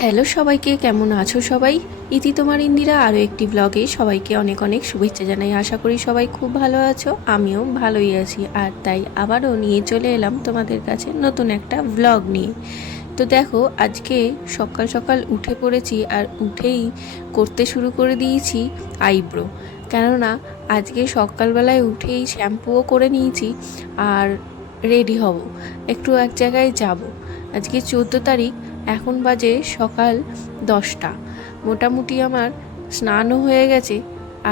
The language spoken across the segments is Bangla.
হ্যালো সবাইকে, কেমন আছো সবাই? ইতি তোমার ইন্দিরা আরও একটি ব্লগে সবাইকে অনেক অনেক শুভেচ্ছা জানাই। আশা করি সবাই খুব ভালো আছো, আমিও ভালোই আছি। আর তাই আবারও নিয়ে চলে এলাম তোমাদের কাছে নতুন একটা ব্লগ নিয়ে। তো দেখো, আজকে সকাল সকাল উঠে পড়েছি আর উঠেই করতে শুরু করে দিয়েছি আইব্রো। কেননা আজকে সকালবেলায় উঠেই শ্যাম্পুও করে নিয়েছি আর রেডি হব, একটু এক জায়গায় যাব। আজকে 14 তারিখ, এখন বাজে সকাল 10টা। মোটামুটি আমার স্নানও হয়ে গেছে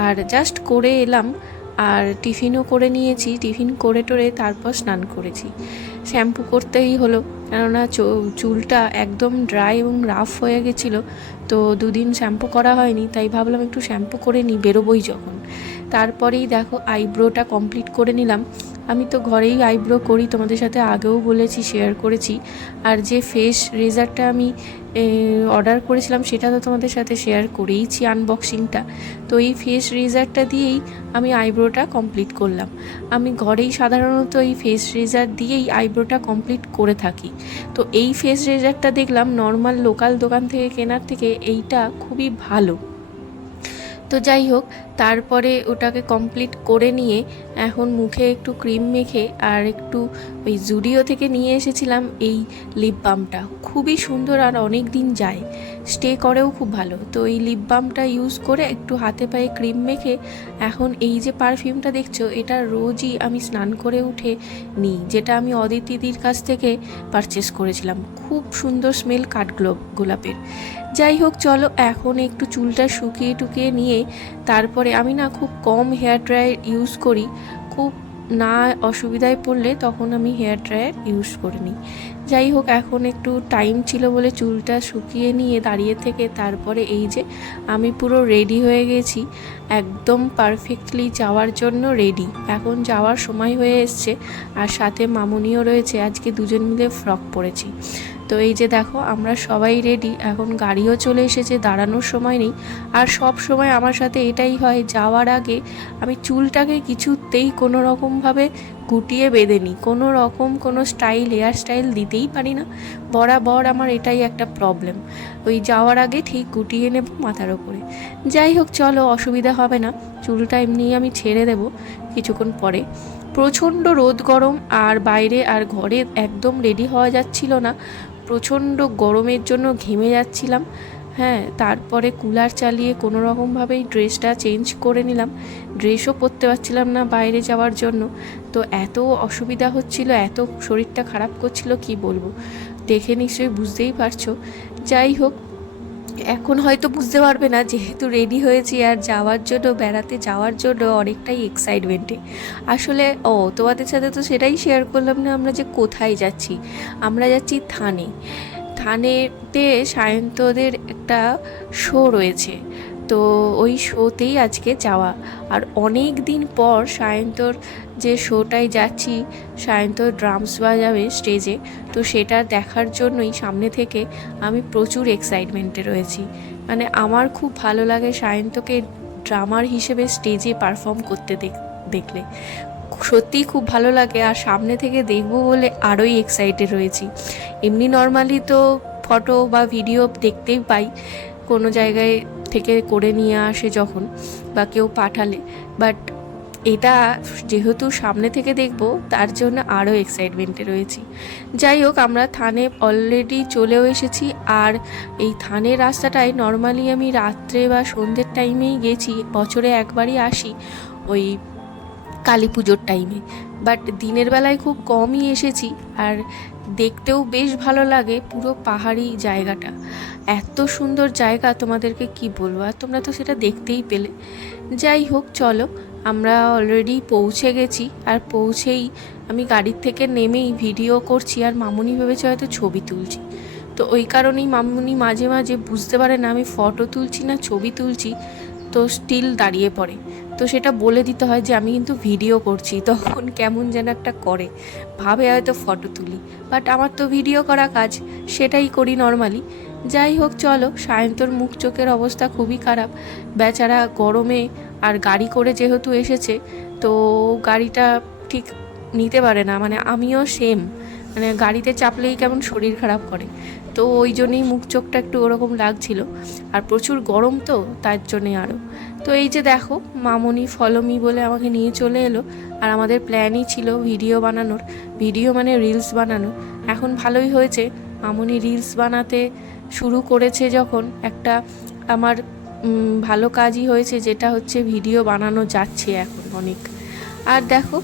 আর জাস্ট করে এলাম, আর টিফিনও করে নিয়েছি। টিফিন করে টোরে তারপর স্নান করেছি। শ্যাম্পু করতেই হলো, কেননা চুলটা একদম ড্রাই এবং রাফ হয়ে গেছিলো। তো দুদিন শ্যাম্পু করা হয়নি, তাই ভাবলাম একটু শ্যাম্পু করে নিই বেরোবই যখন। তারপরেই দেখো আইব্রোটা কমপ্লিট করে নিলাম। আমি তো ঘরেই আইব্রো করি, তোমাদের সাথে আগেও বলেছি, শেয়ার করেছি। আর যে ফেস রেজারটা আমি অর্ডার করেছিলাম সেটা তো তোমাদের সাথে শেয়ার করেইছি, আনবক্সিংটা। তো এই ফেস রেজারটা দিয়েই আমি আইব্রোটা কমপ্লিট করলাম। আমি ঘরেই সাধারণত এই ফেস রেজার দিয়েই আইব্রোটা কমপ্লিট করে থাকি। তো এই ফেস রেজারটা দেখলাম নর্মাল লোকাল দোকান থেকে কেনার থেকে এইটা খুবই ভালো। তো যাই হোক, তারপরে ওটাকে কমপ্লিট করে নিয়ে এখন মুখে একটু ক্রিম মেখে আর একটু ওই জুডিও থেকে নিয়ে এসেছিলাম এই লিপ বামটা। খুবই সুন্দর আর অনেক দিন যায়, স্টে করেও খুব ভালো। তো এই লিপ বামটা ইউজ করে একটু হাতে পায়ে ক্রিম মেখে এখন এই যে পারফিউমটা দেখছো, এটা রোজই আমি স্নান করে উঠে নিই, যেটা আমি অদিতিদির কাছ থেকে পারচেস করেছিলাম। খুব সুন্দর স্মেল গোলাপের। যাই হোক, চলো এখন একটু চুলটা শুকিয়ে টুকিয়ে নিয়ে তারপরে, আমি না খুব কম হেয়ার ড্রায়ার ইউজ করি, খুব না অসুবিধায় পড়লে তখন আমি হেয়ার ড্রায়ার ইউজ করে নিই। যাই হোক, এখন একটু টাইম ছিল বলে চুলটা শুকিয়ে নিয়ে দাঁড়িয়ে থেকে তারপরে এই যে আমি পুরো রেডি হয়ে গেছি, একদম পারফেক্টলি যাওয়ার জন্য রেডি। এখন যাওয়ার সময় হয়ে এসছে, আর সাথে মামুনিও রয়েছে। আজকে দুজন মিলে ফ্রক পরেছি। তো এই যে দেখো, আমরা সবাই রেডি, এখন গাড়িও চলে এসেছে, দাঁড়ানোর সময় নেই। আর সব সময় আমার সাথে এটাই হয়, যাওয়ার আগে আমি চুলটাকে কিছুতেই কোনো রকমভাবে গুটিয়ে বেঁধে নিই, কোনো রকম কোনো স্টাইল, হেয়ার স্টাইল দিতেই পারি না। বরাবর আমার এটাই একটা প্রবলেম, ওই যাওয়ার আগে ঠিক গুটিয়ে নেব মাথার ওপরে। যাই হোক, চলো, অসুবিধা হবে না, চুলটা এমনি আমি ছেড়ে দেব কিছুক্ষণ পরে। প্রচণ্ড রোদ গরম, আর বাইরে আর ঘরে একদম রেডি হওয়া যাচ্ছিল না, প্রচণ্ড গরমের জন্য ঘেমে যাচ্ছিলাম। হ্যাঁ, তারপরে কুলার চালিয়ে কোনো রকমভাবেই ড্রেসটা চেঞ্জ করে নিলাম। ড্রেসও পরতে পারছিলাম না বাইরে যাওয়ার জন্য। তো এত অসুবিধা হচ্ছিল, এত শরীরটা খারাপ করছিল, কি বলবো, দেখে নিশ্চয়ই বুঝতেই পারছো। যাই হোক, এখন হয়তো বুঝতে পারবে না, যেহেতু রেডি হয়েছি আর যাওয়ার জন্য, বেড়াতে যাওয়ার জন্য অনেকটাই এক্সাইটমেন্টে। আসলে তোমাদের সাথে তো সেটাই শেয়ার করলাম না, আমরা যে কোথায় যাচ্ছি। আমরা যাচ্ছি থানে। থানেতে সায়ন্তদের একটা শো রয়েছে, তো ওই শোতেই আজকে যাওয়া। আর অনেক দিন পর সায়ন্তর যে শোটায় যাচ্ছি, সায়ন্তর ড্রামস বাজাবে স্টেজে, তো সেটা দেখার জন্যই সামনে থেকে আমি প্রচুর এক্সাইটমেন্টে রয়েছি। মানে আমার খুব ভালো লাগে সায়ন্তকে ড্রামার হিসেবে স্টেজে পারফর্ম করতে দেখলে সত্যিই খুব ভালো লাগে। আর সামনে থেকে দেখবো বলে আরোই এক্সাইটেড রয়েছি। এমনি নর্মালি তো ফটো বা ভিডিও দেখতেই পাই, কোনো জায়গায় থেকে করে নিয়ে আসে যখন, বা কেউ পাঠালে, বাট এটা যেহেতু সামনে থেকে দেখবো, তার জন্য আরও এক্সাইটমেন্টে রয়েছি। যাই হোক, আমরা থানে অলরেডি চলেও এসেছি। আর এই থানের রাস্তাটায় নর্মালি আমি রাত্রে বা সন্ধ্যের টাইমেই গেছি, বছরে একবারই আসি, ওই কালী পুজোর টাইমে। বাট দিনের বেলায় খুব কমই এসেছি। আর দেখতেও বেশ ভালো লাগে, পুরো পাহাড়ি জায়গাটা, এত সুন্দর জায়গা, তোমাদেরকে কি বলবো, আর তোমরা তো সেটা দেখতেই পেলে। যাই হোক, চলো, আমরা অলরেডি পৌঁছে গেছি। আর পৌঁছেই আমি গাড়ির থেকে নেমেই ভিডিও করছি, আর মামুনি ভেবেছে হয়তো ছবি তুলছি। তো ওই কারণেই মামুনি মাঝে মাঝে বুঝতে পারে না আমি ফটো তুলছি না ছবি তুলছি, তো স্টিল দাঁড়িয়ে পড়ে। তো সেটা বলে দিতে হয় যে আমি কিন্তু ভিডিও করছি, তখন কেমন যেন একটা করে, ভাবে হয়তো ফটো তুলি, বাট আমার তো ভিডিও করা কাজ, সেটাই করি নর্মালি। যাই হোক, চলো, সায়ন্তর মুখ চোখের অবস্থা খুবই খারাপ, বেচারা গরমে। আর গাড়ি করে যেহেতু এসেছে, তো গাড়িটা ঠিক নিতে পারে না, মানে আমিও সেম, মানে গাড়িতে চাপলেই কেমন শরীর খারাপ করে। তো ওই জন্যই মুখ চোখটা একটু ওরকম লাগছিল, আর প্রচুর গরম তো তার জন্যে আরও। তো এই যে দেখো মামনি ফলোমি বলে আমাকে নিয়ে চলে এলো, আর আমাদের প্ল্যানই ছিল ভিডিও বানানোর, ভিডিও মানে রিলস বানানো। এখন ভালোই হয়েছে, মামনি রিলস বানাতে শুরু করেছে যখন, একটা আমার ভালো কাজই হয়েছে, যেটা হচ্ছে ভিডিও বানানো যাচ্ছে এখন অনেক। আর দেখো,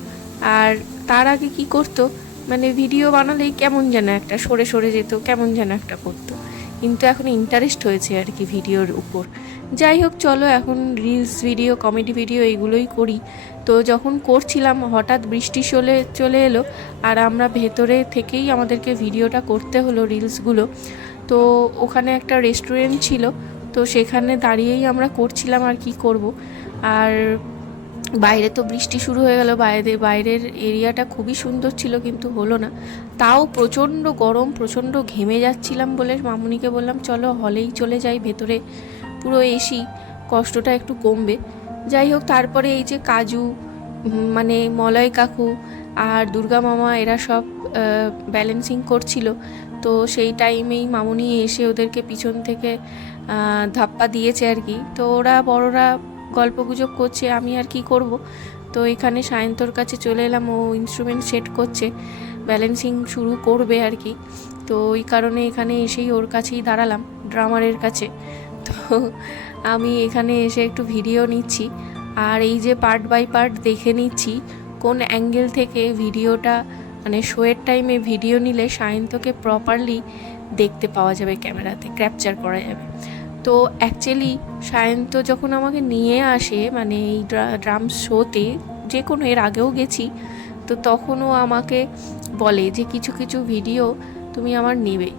আর তার আগে কি করতো, মানে ভিডিও বানালেই কেমন যেন একটা সরে সরে যেত, কেমন যেন একটা করতো, কিন্তু এখন ইন্টারেস্ট হয়েছে আর কি ভিডিওর উপর। যাই হোক চলো, এখন রিলস ভিডিও, কমেডি ভিডিও এইগুলোই করি। তো যখন করছিলাম হঠাৎ বৃষ্টি চলে এলো, আর আমরা ভেতরে থেকেই আমাদেরকে ভিডিওটা করতে হলো রিলসগুলো। তো ওখানে একটা রেস্টুরেন্ট ছিল, তো সেখানে দাঁড়িয়েই আমরা করছিলাম, আর কি করব। আর বাইরে তো বৃষ্টি শুরু হয়ে গেল, বাইরের এরিয়াটা খুবই সুন্দর ছিল, কিন্তু হলো না। তাও প্রচণ্ড গরম, প্রচণ্ড ঘেমে যাচ্ছিলাম বলে মামুনিকে বললাম চলো হলেই চলে যাই, ভেতরে পুরো এসি, কষ্টটা একটু কমবে। যাই হোক, তারপরে এই যে কাজু, মানে মলয় কাকু আর দুর্গা মামা, এরা সব ব্যালেন্সিং করছিল। তো সেই টাইমেই মামুনি এসে ওদেরকে পিছন থেকে ধাপ্পা দিয়েছে আর কি। তো ওরা বড়রা গল্পগুজব করছে, আমি আর কি করব। তো এখানে সায়ন্তর কাছে চলে এলাম, ও ইনস্ট্রুমেন্ট সেট করছে, ব্যালেন্সিং শুরু করবে আর কি। তো ওই কারণে এখানে এসেই ওর কাছেই দাঁড়ালাম, ড্রামারের কাছে। তো আমি এখানে এসে একটু ভিডিও নিচ্ছি, আর এই যে পার্ট বাই পার্ট দেখে নিচ্ছি কোন অ্যাঙ্গেল থেকে ভিডিওটা, মানে শোয়ের টাইমে ভিডিও নিলে সায়ন্তকে প্রপারলি দেখতে পাওয়া যাবে, ক্যামেরাতে ক্যাপচার করা যাবে। তো অ্যাকচুয়ালি সায়ন্ত যখন আমাকে নিয়ে আসে, মানে এই ড্রাম শোতে, যে কোনো এর আগেও গেছি, তো তখনও আমাকে বলে যে কিছু কিছু ভিডিও তুমি আমার নেবে।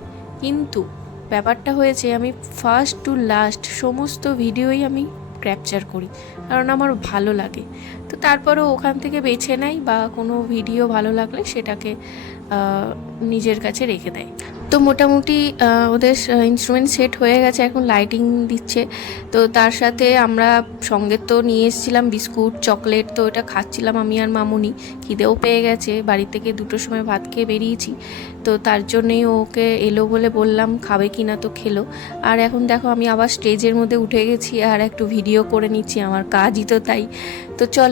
কিন্তু ব্যাপারটা হয়েছে, আমি ফার্স্ট টু লাস্ট সমস্ত ভিডিওই আমি ক্যাপচার করি, কারণ আমার ভালো লাগে। তো তারপরেও ওখান থেকে বেছে নেয়, বা কোনো ভিডিও ভালো লাগলে সেটাকে নিজের কাছে রেখে দেয়। তো মোটামুটি ওদের ইনস্ট্রুমেন্ট সেট হয়ে গেছে, এখন লাইটিং দিচ্ছে। তো তার সাথে আমরা সঙ্গে তো নিয়ে এসেছিলাম বিস্কুট, চকলেট, তো এটা খাচ্ছিলাম আমি আর মামুনি। খিদেও পেয়ে গেছে, বাড়ি থেকে 2টোর সময় ভাত খেয়ে বেরিয়েছি, তো তার জন্যেই ওকে এলো বলে বললাম খাবে কি না, তো খেলো। আর এখন দেখো আমি আবার স্টেজের মধ্যে উঠে গেছি, আর একটু ভিডিও করে নিচ্ছি, আমার কাজই তো তাই। তো চল।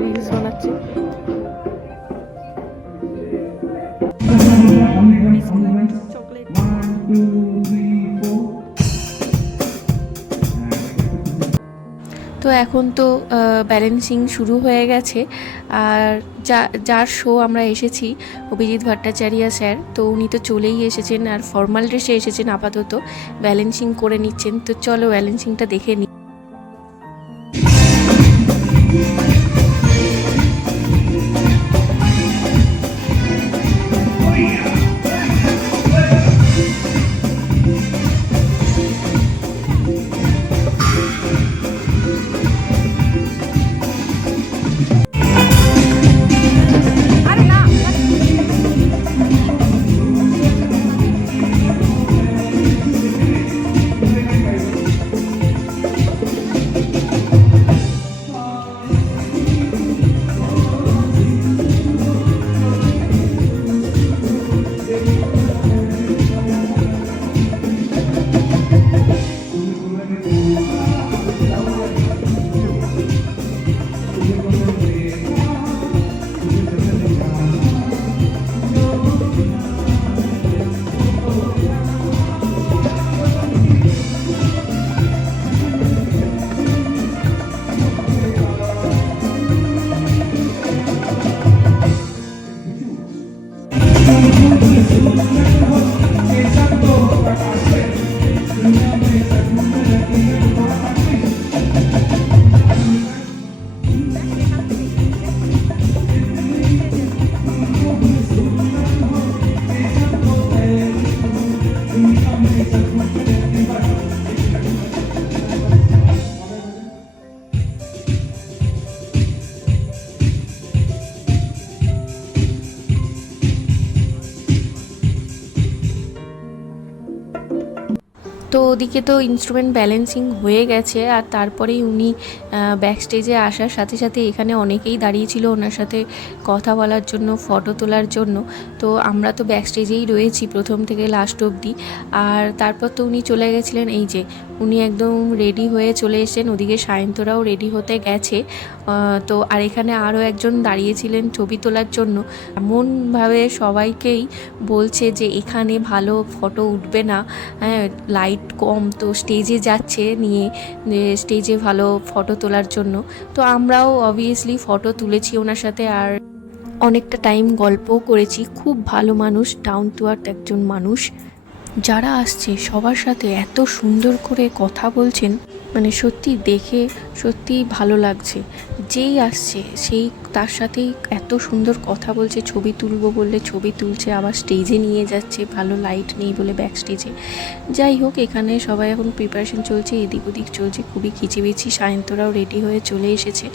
রিলস বানাচ্ছি। তো এখন তো ব্যালেন্সিং শুরু হয়ে গেছে, আর যার শো আমরা এসেছি অভিজিৎ ভট্টাচার্য স্যার, তো উনি তো চলেই এসেছেন, আর ফর্মাল ড্রেসে এসেছেন, আপাতত ব্যালেন্সিং করে নিচ্ছেন। তো চলো ব্যালেন্সিংটা দেখে নিই। তো ওদিকে তো ইনস্ট্রুমেন্ট ব্যালেন্সিং হয়ে গেছে, আর তারপরেই উনি ব্যাক স্টেজে আসার সাথে সাথে এখানে অনেকেই দাঁড়িয়েছিল ওনার সাথে কথা বলার জন্য, ফটো তোলার জন্য। তো আমরা তো ব্যাক স্টেজেই রয়েছি প্রথম থেকে লাস্ট অবধি। আর তারপর তো উনি চলে গেছিলেন, এই যে উনি একদম রেডি হয়ে চলে এসেছেন, ওদিকে সায়ন্তরাও রেডি হতে গেছে। তো আর এখানে আরও একজন দাঁড়িয়েছিলেন ছবি তোলার জন্য। এমনভাবে সবাইকেই বলছে যে এখানে ভালো ফটো উঠবে না, হ্যাঁ লাইট কম, তো স্টেজে যাচ্ছে নিয়ে স্টেজে ভালো ফটো তোলার জন্য। তো আমরাও অবভিয়াসলি ফটো তুলেছি ওনার সাথে, আর অনেকটা টাইম গল্পও করেছি। খুব ভালো মানুষ, ডাউন টু আর্থ একজন মানুষ। যারা আসছে সবার সাথে এত সুন্দর করে কথা বলছেন, মানে সত্যি দেখে সত্যি ভালো লাগছে। যেই আসছে সেই তার সাথেই এত সুন্দর কথা বলছে, ছবি তুলবো বললে ছবি তুলছে, আবার স্টেজে নিয়ে যাচ্ছে, ভালো লাইট নেই বলে ব্যাক স্টেজে। যাই হোক, এখানে সবাই এখন প্রিপারেশন চলছে, এদিক ওদিক চলছে, খুবই খিচিবিচি। সায়ন্তরাও রেডি হয়ে চলে এসেছে,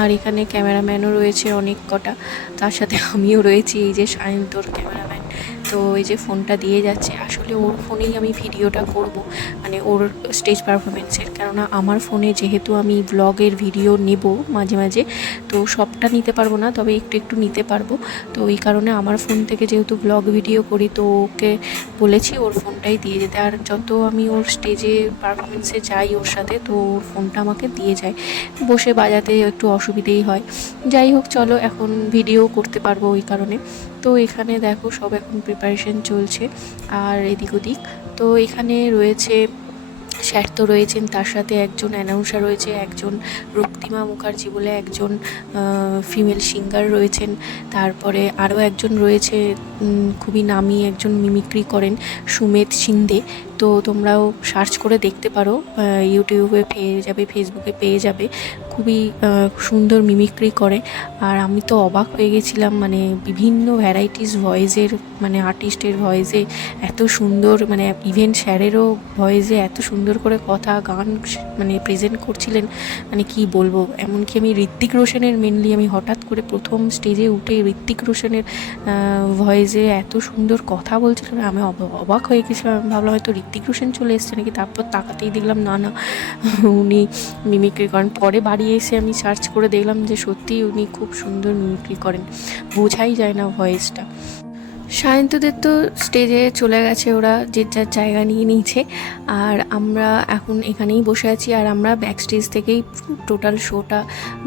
আর এখানে ক্যামেরাম্যানও রয়েছে অনেক কটা, তার সাথে আমিও রয়েছি। এই যে সায়ন্তর ক্যামেরাম্যান, তো এই যে ফোনটা দিয়ে যাচ্ছে, আসলে ওর ফোনেই আমি ভিডিওটা করব, মানে ওর স্টেজ পারফরমেন্সের। কেননা আমার ফোনে যেহেতু আমি ব্লগের ভিডিও নেব মাঝে মাঝে, তো সবটা নিতে পারবো না, তবে একটু একটু নিতে পারবো। তো এই কারণে আমার ফোন থেকে যেহেতু ব্লগ ভিডিও করি, তো ওকে বলেছি ওর ফোনটাই দিয়ে যেতে। আর যত আমি ওর স্টেজে পারফরমেন্সে যাই ওর সাথে, তো ওর ফোনটা আমাকে দিয়ে যায়, বসে বাজাতে একটু অসুবিধেই হয়। যাই হোক, চলো এখন ভিডিও করতে পারবো ওই কারণে। তো এখানে দেখো সব এখন প্রিপারেশন চলছে, আর এদিক ওদিক। তো এখানে রয়েছে স্যার তো রয়েছেন, তার সাথে একজন অ্যানাউন্সার রয়েছে, একজন রক্তিমা মুখার্জি বলে একজন ফিমেল সিঙ্গার রয়েছেন, তারপরে আরও একজন রয়েছে খুবই নামি একজন মিমিক্রি করেন, সুমেধ সিন্দে। তো তোমরাও সার্চ করে দেখতে পারো, ইউটিউবে পেয়ে যাবে, ফেসবুকে পেয়ে যাবে। খুবই সুন্দর মিমিক্রি করে। আর আমি তো অবাক হয়ে গেছিলাম, মানে বিভিন্ন ভ্যারাইটিস ভয়েসের, মানে আর্টিস্টের ভয়েসে এত সুন্দর, মানে ইভেন স্যারেরও ভয়েসে এত সুন্দর করে কথা গান মানে প্রেজেন্ট করছিলেন, মানে কি বলবো। এমনকি আমি ঋত্বিক রোশনের মেনলি আমি হঠাৎ করে প্রথম স্টেজে উঠে ঋত্বিক রোশনের ভয়েসে এত সুন্দর কথা বলছিলেন, আমি অবাক হয়ে গেছিলাম। আমি ভাবলাম হয়তো ঋত্বিক রোশন চলে এসছে নাকি, তারপর তাকাতেই দেখলাম না না, উনি মিমিক্রি করেন। পরে বাড়ি এসে আমি সার্চ করে দেখলাম যে সত্যিই উনি খুব সুন্দর মিমিক্রি করেন, বোঝাই যায় না ভয়েসটা। সায়ন্তদের তো স্টেজে চলে গেছে, ওরা যে যার জায়গা নিয়ে নিয়েছে, আর আমরা এখন এখানেই বসে আছি। আর আমরা ব্যাক স্টেজ থেকেই টোটাল শোটা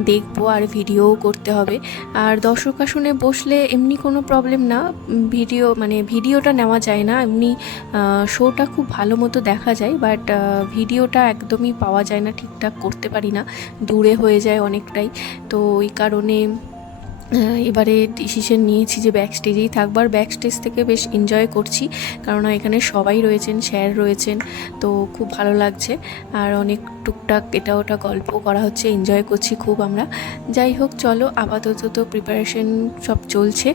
দেখবো, আর ভিডিওও করতে হবে। আর দর্শক আসনে বসলে এমনি কোনো প্রবলেম না, ভিডিওটা নেওয়া যায় না, এমনি শোটা খুব ভালো মতো দেখা যায়, বাট ভিডিওটা একদমই পাওয়া যায় না, ঠিকঠাক করতে পারি না, দূরে হয়ে যায় অনেকটাই। তো ওই কারণে এবারে ডিসিশন নিয়েছি যে ব্যাক স্টেজেই থাকবো। আর ব্যাক স্টেজ থেকে বেশ এনজয় করছি, কারণ এখানে সবাই রয়েছেন, স্যার রয়েছেন, তো খুব ভালো লাগছে। আর অনেক টুকটাক এটা ওটা গল্প করা হচ্ছে, এনজয় করছি খুব আমরা। যাই হোক, চলো, আপাতত তো প্রিপারেশন সব চলছে,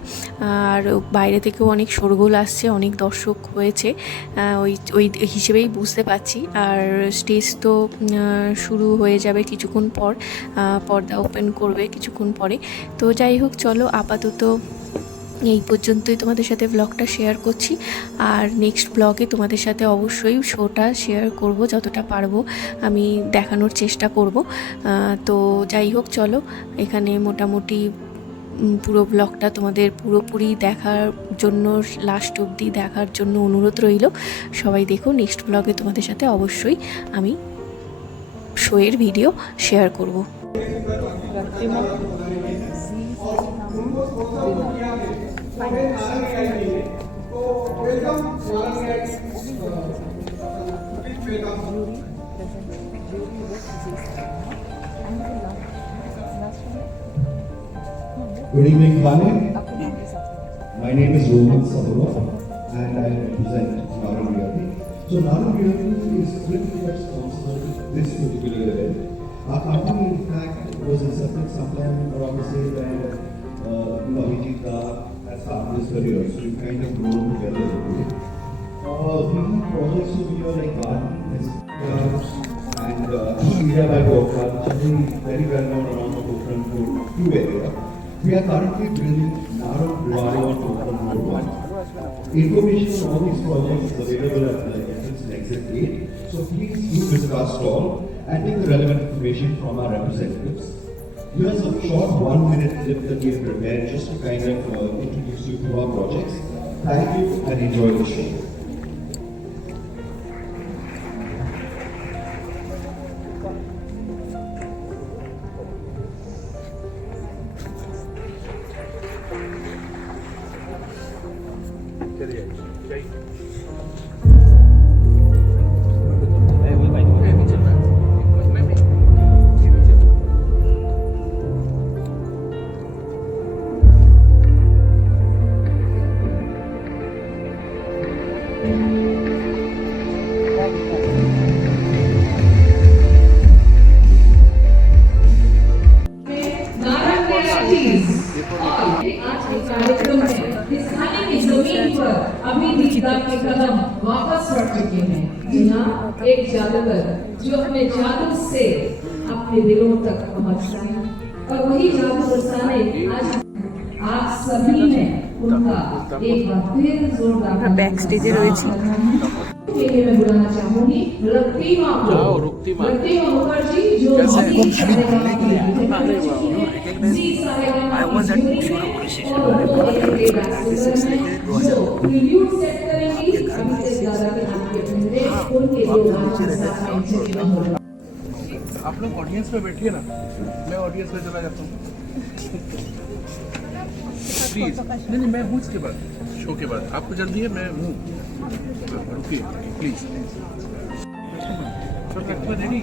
আর বাইরে থেকেও অনেক শোরগোল আসছে, অনেক দর্শক হয়েছে, ওই হিসেবেই বুঝতে পারছি। আর স্টেজ তো শুরু হয়ে যাবে কিছুক্ষণ পর, পর্দা ওপেন করবে কিছুক্ষণ পরে। তো যাই হোক, চলো, আপাতত এই পর্যন্তই তোমাদের সাথে ব্লগটা শেয়ার করছি। আর নেক্সট ব্লগে তোমাদের সাথে অবশ্যই শোটা শেয়ার করব, যতটা পারবো আমি দেখানোর চেষ্টা করব। তো যাই হোক, চলো, এখানে মোটামুটি পুরো ব্লগটা তোমাদের পুরোপুরি দেখার জন্য, লাস্ট অবধি দেখার জন্য অনুরোধ রইল। সবাই দেখো, নেক্সট ব্লগে তোমাদের সাথে অবশ্যই আমি শোয়ের ভিডিও শেয়ার করব। Good evening, Banu. My name is Roman Sabharwal and I represent Narun Realty. So Narun Realty is really that sponsored this particular event. Our company, in fact, was incepted sometime around the same time that Abhijit has started his career, so we kind of grown together. We have projects over here like garden, and Area by Pokhran, which are very well known around the Pokhran Road 2 area. We are currently building Narun Rewari on Pokhran Road 1. Information on all these projects is available at the entrance desk. exit 8. So please do visit our stall and take the relevant information from our representatives. Here's a short 1-minute clip that we have prepared just to kind of introduce you to our projects. Thank you and enjoy the show. अभी दीदा के कदम वापस बढ़ चुके हैं। जहाँ एक जादूगर जो अपने जादू से अपने दिलों तक पहुँच गया और वही जादू बरसाने आज आप सभी ने उनका एक बार फिर जोरदार बैक स्टेजे रही लिए मैं बुलाना चाहूंगी रक्तिमा मुखर्जी जो I was at Shura Police Station review set करेंगी अभी से ज्यादा के आपके बंदे उनके जो आप लोग ऑडियंस में बैठिए ना, मैं ऑडियंस में चला जाता हूँ प्लीज। नहीं मैं हूँ इसके बाद, शो के बाद आपको जल्दी है, मैं हूँ, रुकिए प्लीज। रेडी